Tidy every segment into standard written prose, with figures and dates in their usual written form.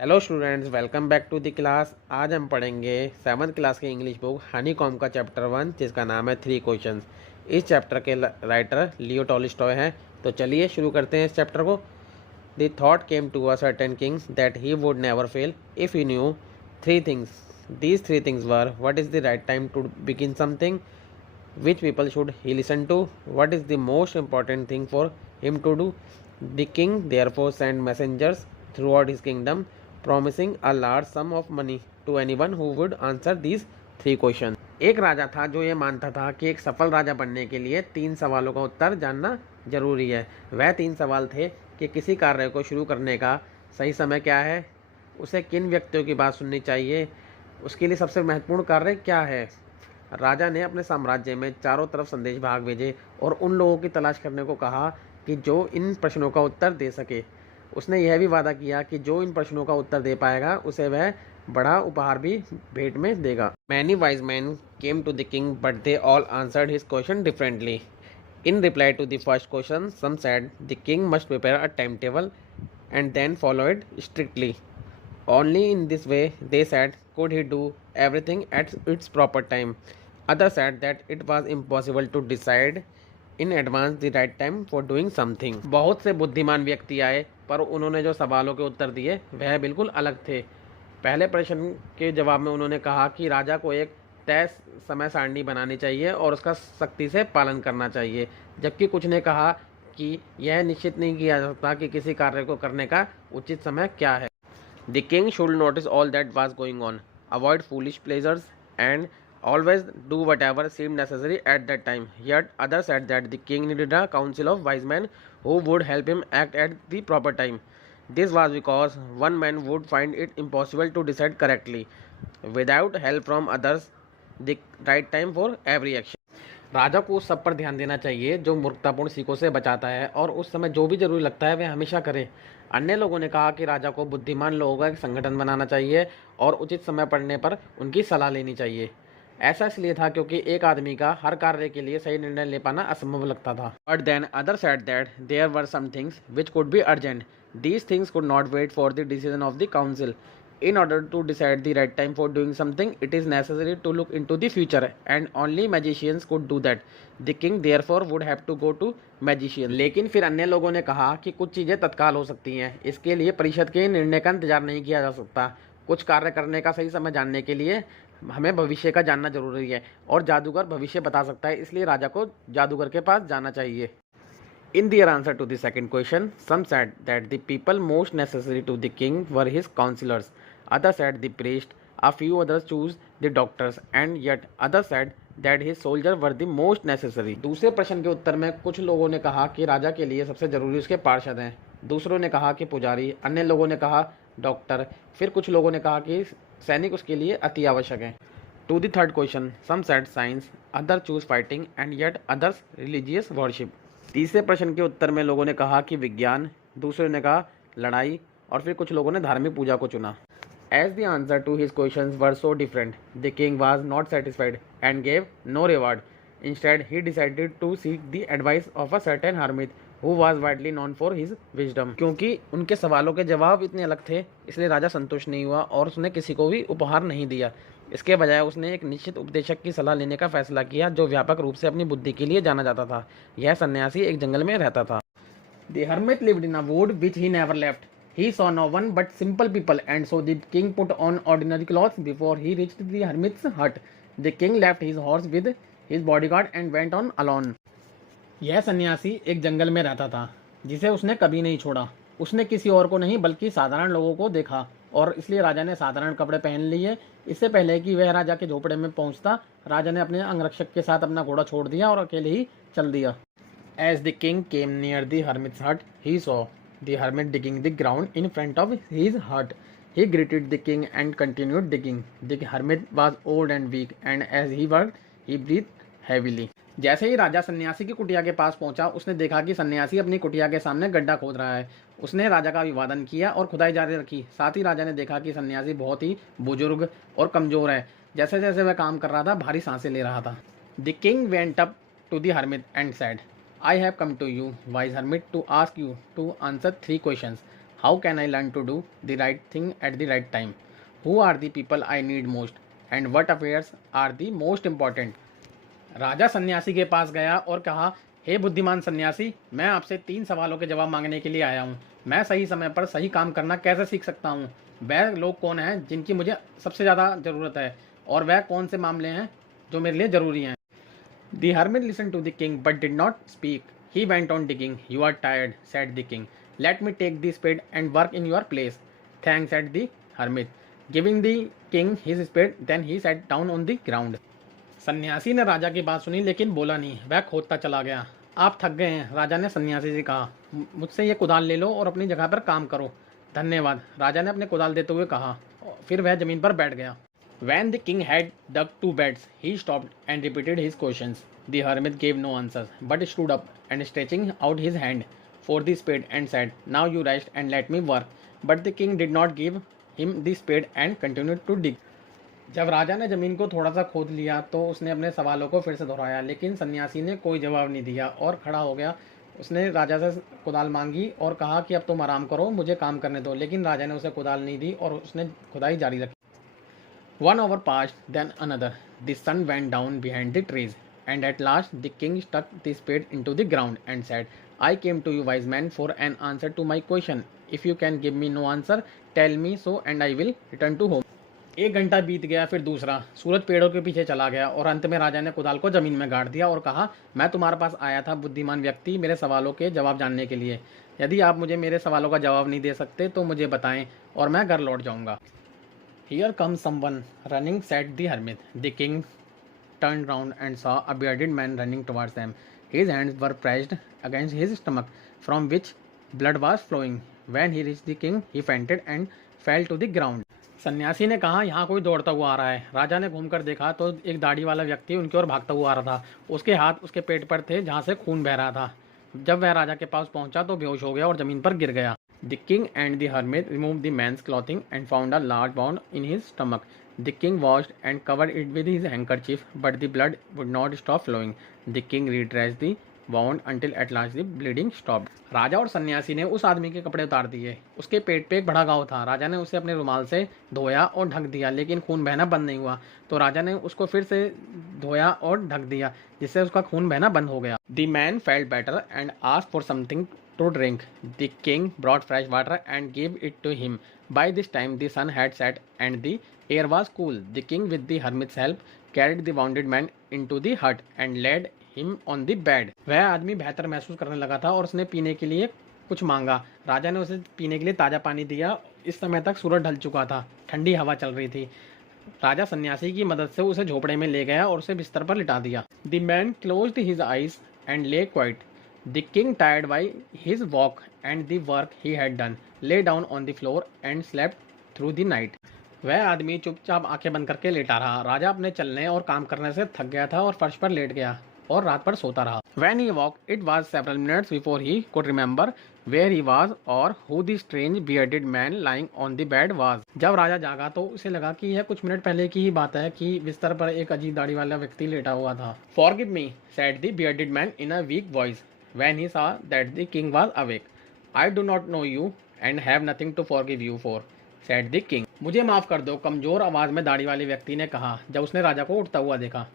Hello students, welcome back to the class. आज हम पढ़ेंगे 7th क्लास की इंग्लिश बुक हनीकॉम का चैप्टर 1, जिसका नाम है 3 क्वेश्चंस। इस चैप्टर के राइटर लियो टॉलस्टॉय हैं। तो चलिए शुरू करते हैं इस चैप्टर को। The thought came to a certain king that he would never fail if he knew three things. These three things were: what is the right time to begin something, which people should he listen to, what is the most important thing for him to do. The king therefore sent messengers throughout his kingdom, promising a large sum of money to anyone who would answer these 3 questions. एक राजा था जो ये मानता था कि एक सफल राजा बनने के लिए 3 सवालों का उत्तर जानना जरूरी है। वह 3 सवाल थे कि किसी कार्य को शुरू करने का सही समय क्या है, उसे किन व्यक्तियों की बात सुननी चाहिए, उसके लिए सबसे महत्वपूर्ण कार्य क्या है। राजा ने अपने साम्राज्य में चारों तरफ संदेश भाग भेजे और उन लोगों की तलाश करने को कहा कि जो इन प्रश्नों का उत्तर दे सके। उसने यह भी वादा किया कि जो इन प्रश्नों का उत्तर दे पाएगा उसे वह बड़ा उपहार भी भेंट में देगा। Many wise men came to the king but they all answered his question differently. In reply to the first question some said the king must prepare a time table and then follow it strictly. Only in this way, they said, could he do everything at its proper time. Others said that it was impossible to decide in advance the right time for doing something. बहुत से बुद्धिमान व्यक्ति आए, पर उन्होंने जो सवालों के उत्तर दिए वह बिल्कुल अलग थे। पहले प्रश्न के जवाब में उन्होंने कहा कि राजा को एक तय समय सारणी बनानी चाहिए और उसका सख्ती से पालन करना चाहिए, जबकि कुछ ने कहा कि यह निश्चित नहीं किया जा सकता कि किसी कार्य को करने का उचित समय क्या है। The king should notice all that was going on, avoid foolish pleasures and always do whatever seemed necessary at that time. Yet others said that the king needed a council of wise men who would help him act at the proper time. This was because one man would find it impossible to decide correctly without help from others the right time for every action. राजा को उस सब पर ध्यान देना चाहिए जो मूर्खतापूर्ण सीखों से बचाता है और उस समय जो भी जरूरी लगता है वह हमेशा करे। अन्य लोगों ने कहा कि राजा को बुद्धिमान लोगों का एक संगठन बनाना चाहिए और उचित समय पड़ने पर उनकी सलाह लेनी चाहिए। ऐसा इसलिए था क्योंकि एक आदमी का हर कार्य के लिए सही निर्णय ले पाना असंभव लगता था। But then other said that there were some things which could be urgent. These things could not wait for the decision of the council. In order to decide the right time for doing something, it is necessary to look into the future, and only magicians could do that. The king therefore would have to go to magician. लेकिन फिर अन्य लोगों ने कहा कि कुछ चीज़ें तत्काल हो सकती हैं, इसके लिए परिषद के निर्णय का इंतजार नहीं किया जा सकता। कुछ कार्य करने का सही समय जानने के लिए हमें भविष्य का जानना जरूरी है और जादूगर भविष्य बता सकता है, इसलिए राजा को जादूगर के पास जाना चाहिए। In their answer to the second question, some said that the people most necessary to the king were his counselors. Others said the priest. A few others chose the doctors, and yet others said that his soldiers were the most necessary. दूसरे प्रश्न के उत्तर में कुछ लोगों ने कहा कि राजा के लिए सबसे जरूरी उसके पार्षद हैं, दूसरों ने कहा कि पुजारी, अन्य लोगों ने कहा डॉक्टर, फिर कुछ लोगों ने कहा कि सैनिक उसके लिए अति आवश्यक हैं। To the third question, some said science, others choose fighting, and yet others religious worship. तीसरे प्रश्न के उत्तर में लोगों ने कहा कि विज्ञान, दूसरे ने कहा लड़ाई और फिर कुछ लोगों ने धार्मिक पूजा को चुना। As the answer to his questions were so different, the king was not satisfied and gave no reward. Instead, he decided to seek the advice of a certain hermit who was widely known for his wisdom. क्योंकि उनके सवालों के जवाब इतने अलग थे, इसलिए राजा संतुष्ट नहीं हुआ और उसने किसी को भी उपहार नहीं दिया। इसके बजाय उसने एक निश्चित उपदेशक की सलाह लेने का फैसला किया जो व्यापक रूप से अपनी बुद्धि के लिए जाना जाता था। यह सन्यासी एक जंगल में रहता था। The hermit lived in a wood which he never left. He saw no one but simple people, and so the king put on ordinary clothes before he reached the hermit's hut. The king left his horse with his bodyguard and went on alone. यह सन्यासी एक जंगल में रहता था जिसे उसने कभी नहीं छोड़ा। उसने किसी और को नहीं बल्कि साधारण लोगों को देखा और इसलिए राजा ने साधारण कपड़े पहन लिए। इससे पहले कि वह राजा के झोपड़े में पहुंचता, राजा ने अपने अंगरक्षक के साथ अपना घोड़ा छोड़ दिया और अकेले ही चल दिया। As the king came near the hermit's hut, he saw the hermit digging the ground in front of his hut. He greeted the king and continued digging. The hermit was old and weak, and as he worked, he breathed heavily. जैसे ही राजा सन्यासी की कुटिया के पास पहुंचा, उसने देखा कि सन्यासी अपनी कुटिया के सामने गड्ढा खोद रहा है। उसने राजा का अभिवादन किया और खुदाई जारी रखी। साथ ही राजा ने देखा कि सन्यासी बहुत ही बुजुर्ग और कमजोर है। जैसे जैसे वह काम कर रहा था, भारी सांसें ले रहा था। The king went up to the hermit and said, I have come to you, wise hermit, to ask you to answer 3 questions. How can I learn to do the right thing at the right time? Who are the people I need most? And what affairs are the most important? राजा सन्यासी के पास गया और कहा, हे बुद्धिमान सन्यासी, मैं आपसे 3 सवालों के जवाब मांगने के लिए आया हूँ। मैं सही समय पर सही काम करना कैसे सीख सकता हूँ? वह लोग कौन हैं जिनकी मुझे सबसे ज़्यादा ज़रूरत है, और वह कौन से मामले हैं जो मेरे लिए ज़रूरी हैं? The hermit listened to the king but did not speak. He went on digging. You are tired, said the king. Let me take the spade and work in your place. Thanks, said the hermit. Giving the king his spade, then he sat down on the ground. सन्यासी ने राजा की बात सुनी लेकिन बोला नहीं, वह खोदता चला गया। आप थक गए हैं, राजा ने सन्यासी से कहा। मुझसे ये कुदाल ले लो और अपनी जगह पर काम करो। धन्यवाद, राजा ने अपने कुदाल देते हुए कहा। फिर वह जमीन पर बैठ गया। When the king had dug 2 beds, he stopped and repeated his questions. The hermit gave no answers, but stood up and stretching out his hand for the spade and said, now you rest and let me work. But the king did not give him the spade and continued to dig. जब राजा ने जमीन को थोड़ा सा खोद लिया तो उसने अपने सवालों को फिर से दोहराया, लेकिन सन्यासी ने कोई जवाब नहीं दिया और खड़ा हो गया। उसने राजा से कुदाल मांगी और कहा कि अब तुम आराम करो, मुझे काम करने दो, लेकिन राजा ने उसे कुदाल नहीं दी और उसने खुदाई जारी रखी। 1 hour passed, then another. The sun went down behind the trees, and at last the king stuck the spade into the ground and said, I came to you, wise man, for an answer to my question. If you can give me no answer, tell me so and I will return to home. 1 घंटा बीत गया, फिर दूसरा। सूरज पेड़ों के पीछे चला गया और अंत में राजा ने कुदाल को जमीन में गाड़ दिया और कहा, मैं तुम्हारे पास आया था बुद्धिमान व्यक्ति, मेरे सवालों के जवाब जानने के लिए। यदि आप मुझे मेरे सवालों का जवाब नहीं दे सकते तो मुझे बताएं और मैं घर लौट जाऊंगा। Here comes someone running, said the hermit. The king turned round and saw a bearded man running towards them. His hands were pressed against his stomach, from which blood was flowing. When he reached the king, he fainted and fell to the ground. सन्यासी ने कहा, यहाँ कोई दौड़ता हुआ आ रहा है। राजा ने घूमकर देखा तो एक दाढ़ी वाला व्यक्ति उनकी ओर भागता हुआ आ रहा था। उसके हाथ उसके पेट पर थे जहाँ से खून बह रहा था। जब वह राजा के पास पहुंचा तो बेहोश हो गया और जमीन पर गिर गया। The king and the hermit removed the man's clothing and found a large wound in his stomach. The king washed and covered it with his handkerchief, but the blood would not stop flowing. The king redressed the wound until at last the bleeding stopped. राजा और सन्यासी ने उस आदमी के कपड़े उतार दिए। उसके पेट पे एक बड़ा घाव था। राजा ने उसे अपने रुमाल से धोया और ढक दिया, लेकिन खून बहना बंद नहीं हुआ। तो राजा ने उसको फिर से धोया और ढक दिया, जिससे उसका खून बहना बंद हो गया। The man felt better and asked for something to drink. The king brought fresh water and gave it to him. By this time the sun had set and the air was cool. The king, with the hermit's help, carried the wounded man into the hut and laid him on the bed. वह आदमी बेहतर महसूस करने लगा था और उसने पीने के लिए कुछ मांगा। राजा ने उसे पीने के लिए ताज़ा पानी दिया। इस समय तक सूरज ढल चुका था, ठंडी हवा चल रही थी। राजा सन्यासी की मदद से उसे झोपड़े में ले गया और उसे बिस्तर पर लिटा दिया। The man closed his eyes and lay quiet. The king, tired by his walk and the work he had done, lay down on the floor and slept through the night. वह आदमी चुपचाप आंखें बंद करके लेटा रहा। राजा अपने चलने और काम करने से थक गया था और फर्श पर लेट गया और रात भर सोता रहा। When he woke, it was several minutes before he could remember where he was or who the strange bearded man lying on the bed was. जब राजा जागा तो उसे लगा कि यह कुछ मिनट पहले की ही बात है कि बिस्तर पर एक अजीब दाढ़ी वाला व्यक्ति लेटा हुआ था। Forgive me, said the bearded man in a weak voice. When he saw that the king was awake, I do not know you and have nothing to forgive you for, said the king. मुझे माफ़ कर दो, कमज़ोर आवाज़ में दाढ़ी वाले व्यक्ति ने कहा जब उसने राजा को उठता हुआ देखा।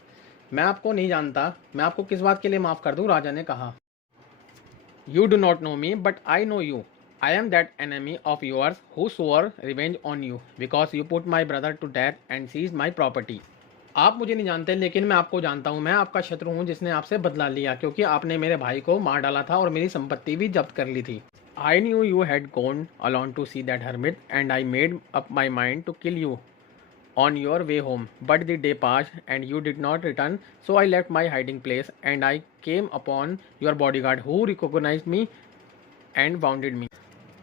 मैं आपको नहीं जानता, मैं आपको किस बात के लिए माफ़ कर दूँ, राजा ने कहा। You do not know me, but I know you. I am that enemy of yours who swore revenge on you because you put my brother to death and seized my property. आप मुझे नहीं जानते लेकिन मैं आपको जानता हूँ। मैं आपका शत्रु हूँ जिसने आपसे बदला लिया क्योंकि आपने मेरे भाई को मार डाला था और मेरी संपत्ति भी जब्त कर ली थी। I knew you had gone alone to see that hermit and I made up my mind to kill you on your way home. But the day passed and you did not return, so I left my hiding place and I came upon your bodyguard who recognized me and wounded me.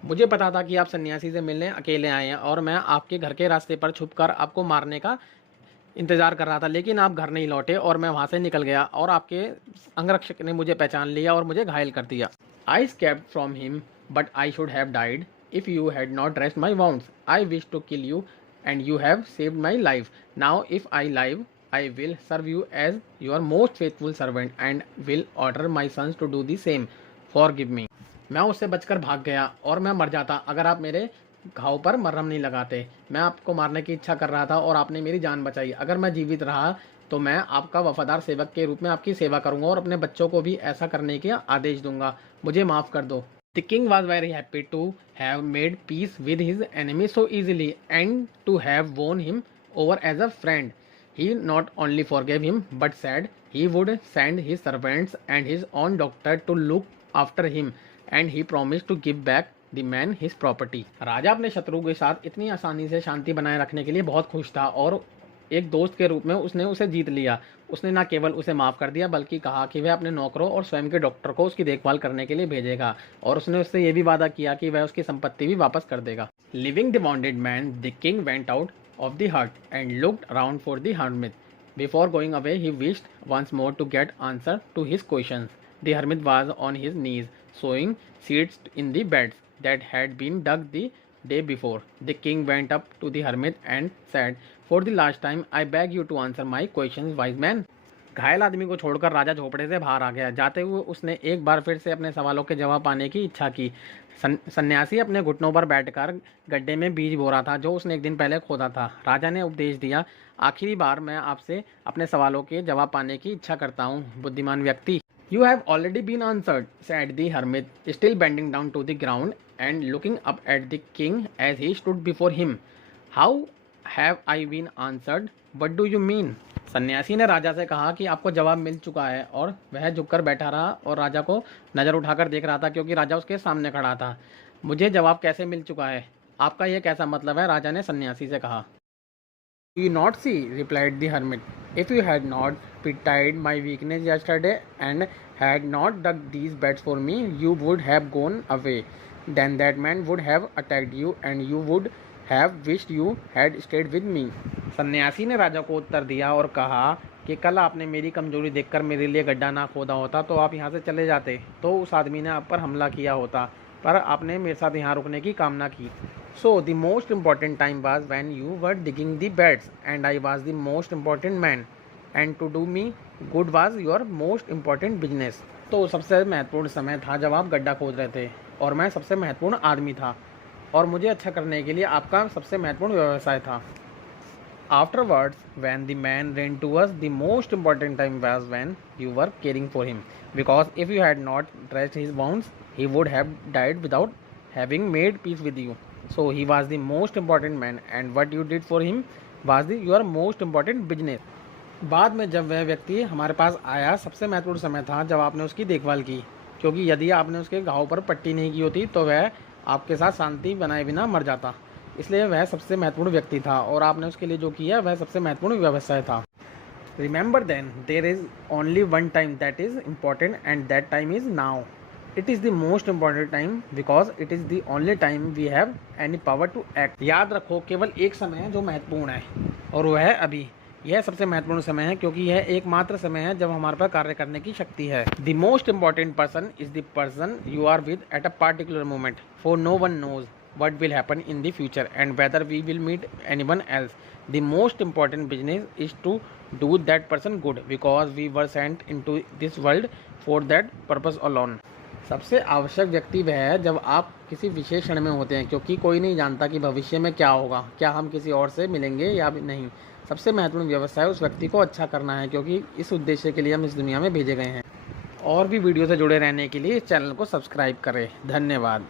मुझे पता था कि आप सन्यासी से मिलने अकेले आए हैं और मैं आपके घर के रास्ते पर छुपकर आपको मारने का इंतज़ार कर रहा था, लेकिन आप घर नहीं लौटे और मैं वहाँ से निकल गया और आपके अंगरक्षक ने मुझे पहचान लिया और मुझे घायल कर दिया। I escaped from him, but I should have died if you had not dressed my wounds. I wish to kill you and you have saved my life. Now if I live, I will serve you as your most faithful servant and will order my sons to do the same. Forgive me. मैं उससे बचकर भाग गया और मैं मर जाता अगर आप मेरे घाव पर मरहम नहीं लगाते। मैं आपको मारने की इच्छा कर रहा था और आपने मेरी जान बचाई। अगर मैं जीवित रहा तो मैं आपका वफादार सेवक के रूप में आपकी सेवा करूंगा और अपने बच्चों को भी ऐसा करने के आदेश दूंगा। मुझे माफ़ कर दो। The king was very happy to have made peace with his enemy so easily and to have won him over as a friend. He not only forgave him but said he would send his servants and his own doctor to look after him and he promised to give back the man his property. राजा अपने शत्रु के साथ इतनी आसानी से शांति बनाए रखने के लिए बहुत खुश था और एक दोस्त के रूप में उसने उसे जीत लिया। उसने न केवल उसे माफ़ कर दिया बल्कि कहा कि वह अपने नौकरों और स्वयं के डॉक्टर को उसकी देखभाल करने के लिए भेजेगा और उसने उससे यह भी वादा किया कि वह उसकी संपत्ति भी वापस कर देगा। Living the wanted man the king went out of the hut and looked around for the hermit. Before going away, he wished once more to get answer to his questions. The hermit was on his knees, sowing seeds in the beds that had been dug the day before. The king went up to the hermit and said, "For the last time, I beg you to answer my questions, wise man." घायल आदमी को छोड़कर राजा झोपड़े से बाहर आ गया। जाते हुए उसने एक बार फिर से अपने सवालों के जवाब पाने की इच्छा की। सन्यासी अपने घुटनों पर बैठकर गड्ढे में बीज बो रहा था जो उसने एक दिन पहले खोदा था। राजा ने उपदेश दिया, आखिरी बार मैं आपसे अपने सवालों के जवाब पाने की इच्छा करता हूँ, बुद्धिमान व्यक्ति। You have already been answered, said the hermit, still bending down to the ground and looking up at the king as he stood before him. How have I been answered? What do you mean? सन्यासी ने राजा से कहा कि आपको जवाब मिल चुका है और वह झुककर बैठा रहा और राजा को नज़र उठाकर देख रहा था क्योंकि राजा उसके सामने खड़ा था। मुझे जवाब कैसे मिल चुका है? आपका यह कैसा मतलब है? राजा ने सन्यासी से कहा। You not see, replied the hermit. If you had not pitied my weakness yesterday and had not dug these beds for me, you would have gone away. Then that man would have attacked you and you would have wished you had stayed with me. सन्यासी ने राजा को उत्तर दिया और कहा कि कल आपने मेरी कमजोरी देखकर मेरे लिए गड्ढा ना खोदा होता तो आप यहाँ से चले जाते, तो उस आदमी ने आप पर हमला किया होता, पर आपने मेरे साथ यहाँ रुकने की कामना की। So the most important time was when you were digging the beds and I was the most important man and to do me good was your most important business. तो सबसे महत्वपूर्ण समय था जब आप गड्ढा खोद रहे थे और मैं सबसे महत्वपूर्ण आदमी था और मुझे अच्छा करने के लिए आपका सबसे महत्वपूर्ण व्यवसाय था। Afterwards, when the man ran to us, the most important time was when you were caring for him, because if you had not dressed his wounds, he would have died without having made peace with you. So he was the most important man, and what you did for him was your most important business. बाद में जब वह व्यक्ति हमारे पास आया, सबसे महत्वपूर्ण समय था जब आपने उसकी देखभाल की, क्योंकि यदि आपने उसके घाव पर पट्टी नहीं की होती तो वह आपके साथ शांति बनाए बिना मर जाता। इसलिए वह सबसे महत्वपूर्ण व्यक्ति था और आपने उसके लिए जो किया वह सबसे महत्वपूर्ण व्यवसाय था। Remember then there is only one time that is important and that time is now. It is the most important time because it is the only time we have any power to act. याद रखो, केवल एक समय है जो महत्वपूर्ण है और वह है अभी। यह सबसे महत्वपूर्ण समय है क्योंकि यह एकमात्र समय है जब हमारे पास कार्य करने की शक्ति है। The most important person is the person you are with at a particular moment, for no one knows what will happen in the future and whether we will meet anyone else. The most important business is to do that person good because we were sent into this world for that purpose alone. सबसे आवश्यक व्यक्ति वह है जब आप किसी विशेष क्षण में होते हैं, क्योंकि कोई नहीं जानता कि भविष्य में क्या होगा, क्या हम किसी और से मिलेंगे या नहीं। सबसे महत्वपूर्ण व्यवसाय उस व्यक्ति को अच्छा करना है क्योंकि इस उद्देश्य के लिए हम इस दुनिया में भेजे गए हैं। और भी वीडियो से जुड़े रहने के लिए इस चैनल को सब्सक्राइब करें। धन्यवाद।